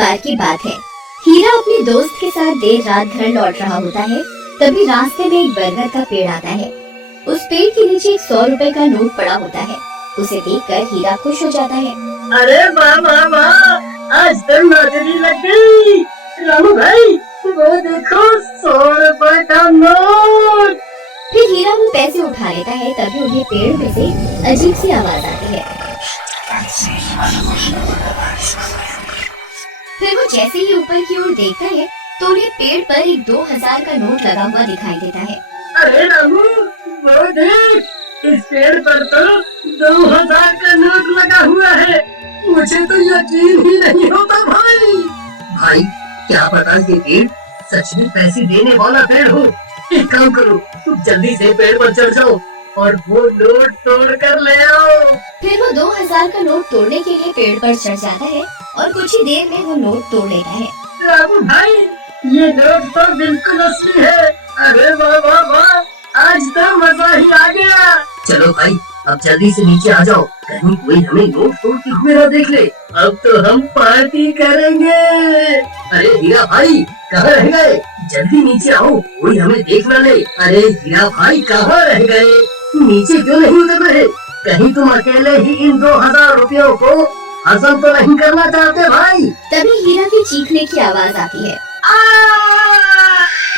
बार की बात है, हीरा अपने दोस्त के साथ देर रात घर लौट रहा होता है। तभी रास्ते में एक बरगद का पेड़ आता है। उस पेड़ के नीचे एक 100 रुपए का नोट पड़ा होता है। उसे देखकर हीरा खुश हो जाता है। अरे वाह वाह वाह, आज तो लॉटरी लग गई। रामू भाई वो देखो 100 रुपए का नोट। फिर हीरा वो पैसे उठा लेता है। तभी उन्हें पेड़ में से अजीब सी आवाज आती है। फिर वो जैसे ही ऊपर की ओर देखता है तो उन्हें पेड़ पर एक 2000 का नोट लगा हुआ दिखाई देता है। अरे रामू वो देख, इस पेड़ पर तो 2000 का नोट लगा हुआ है। मुझे तो यकीन ही नहीं होता भाई। भाई क्या पता ये पेड़ सच में पैसे देने वाला पेड़ हो। एक काम करो, तुम जल्दी से पेड़ पर चढ़ जाओ और वो नोट तोड़ कर ले आओ। फिर वो 2000 का नोट तोड़ने के लिए पेड़ पर चढ़ जाता है और कुछ ही देर में वो नोट तोड़ लेता है। रामू भाई ये नोट तो बिल्कुल असली है। अरे वाह वाह वाह, आज तो मजा ही आ गया। चलो भाई अब जल्दी से नीचे आ जाओ, कहीं कोई हमें नोट तोड़ते हुए ना देख ले। अब तो हम पार्टी करेंगे। अरे हीरा भाई कहाँ रह गए? जल्दी नीचे आओ, कोई हमें देख ना ले। अरे हीरा भाई कहाँ रह गए? नीचे क्यों नहीं उतर रहे? कहीं तुम अकेले ही इन 2000 रुपयों को हजम तो नहीं करना चाहते भाई? तभी हीरा की चीखने की आवाज आती है।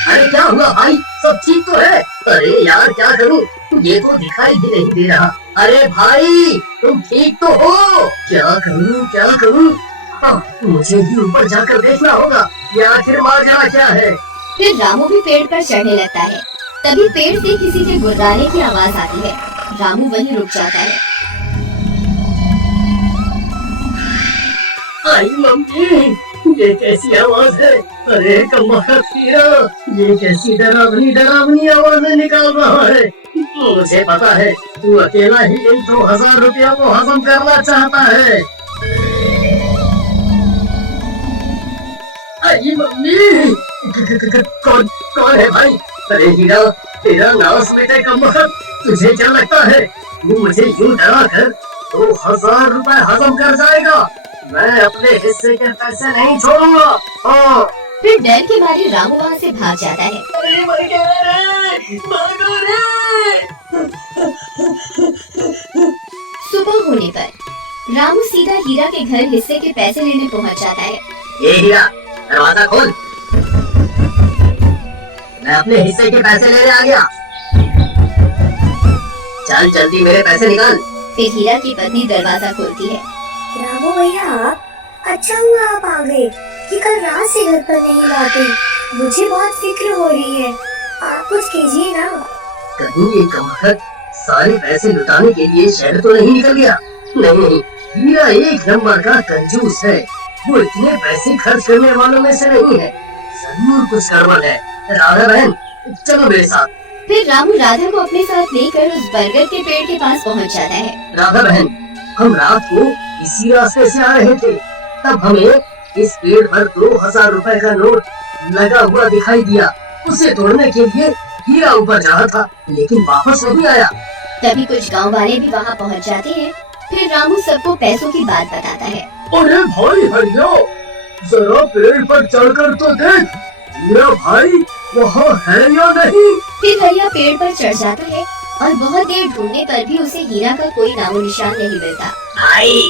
अरे क्या हुआ भाई, सब ठीक तो है? अरे यार क्या करूं, ये तो दिखाई भी नहीं दे रहा। अरे भाई तुम ठीक तो हो? क्या करूं क्या करूं? मुझे ही ऊपर जाकर देखना होगा, ये आखिर माजरा क्या है। फिर रामू भी पेड़ पर चढ़ने लगता है। तभी पेड़ से किसी के गुर्राने की आवाज आती है। रामू वहीं रुक जाता है। आई मम्मी, ये कैसी आवाज है? अरे कमबख्त हीरा, ये कैसी डरावनी आवाजें निकाल रहा है? मुझे पता है तू अकेला ही इन 2000 रुपयों को हजम करना चाहता है। आई मम्मी, कौन है भाई? अरे हीरा, तेरा नाम बेटे कमबख्त, तुझे क्या लगता है वो मुझे यूं डरा कर 2000 रुपए हजम कर जाएगा? मैं अपने हिस्से के पैसे नहीं छोड़ूंगा। हाँ। फिर डर के मारे रामू वहाँ से भाग जाता है। अरे मर गया रे, भागो रे। सुबह होने पर रामू सीधा हीरा के घर हिस्से के पैसे लेने पहुँच जाता है। ये हीरा, दरवाजा खोल, मैं अपने हिस्से के पैसे लेने आ गया। चल जल्दी मेरे पैसे निकाल। फिर हीरा की पत्नी दरवाजा खोलती है। रामू भैया आप, अच्छा हुआ आप आ गए कि कल रात से घर पर नहीं लौटे। मुझे बहुत फिक्र हो रही है, आप कुछ कीजिए ना। कहीं ये कमबख्त सारे पैसे लुटाने के लिए शहर तो नहीं निकल गया? नहीं, हीरा एक नंबर का कंजूस है। वो इतने पैसे खर्च करने वालों में से नहीं है। जरूर कुछ गड़बड़ है। राधा बहन चलो मेरे साथ। फिर रामू राधा को अपने साथ लेकर उस बरगद के पेड़ के पास पहुँच जाता है। राधा बहन, हम रात को इसी रास्ते से आ रहे थे, तब हमें इस पेड़ पर 2000 रुपए का नोट लगा हुआ दिखाई दिया। उसे तोड़ने के लिए हीरा ऊपर जा रहा था, लेकिन वापस नहीं आया। तभी कुछ गांव वाले भी वहाँ पहुँच जाते हैं। फिर रामू सबको पैसों की बात बताता है। अरे भाई हरिया, जरा पेड़ पर चढ़कर तो देख, हीरा भाई वहाँ है या नहीं? फिर हरिया पेड़ पर चढ़ जाता है और बहुत देर ढूंढने पर भी उसे हीरा का कोई नामो निशान नहीं मिलता। भाई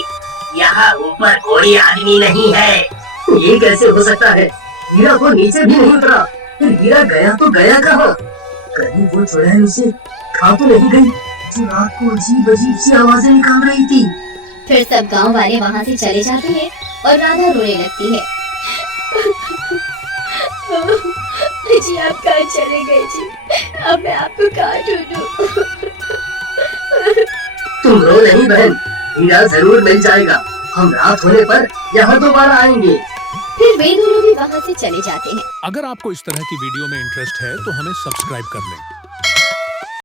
यहाँ ऊपर कोई आदमी नहीं है। ये कैसे हो सकता है? हीरा को नीचे भी नहीं उतरा। फिर हीरा गया तो गया कहाँ? कहीं वो चुड़ैल उसे खा तो नहीं गई जो रात को अजीब सी आवाजें निकाल रही थी? फिर सब गांव वाले वहाँ से चले जाते हैं और राधा रोने लगती है। जी आप कहाँ चले गए जी? अब मैं आपको कहाँ ढूंढूं? तुम रो नहीं बहन, हीरा जरूर मिल जाएगा। हम रात होने पर यहाँ दोबारा आएंगे। फिर वे दोनों भी वहाँ से चले जाते हैं। अगर आपको इस तरह की वीडियो में इंटरेस्ट है तो हमें सब्सक्राइब कर लें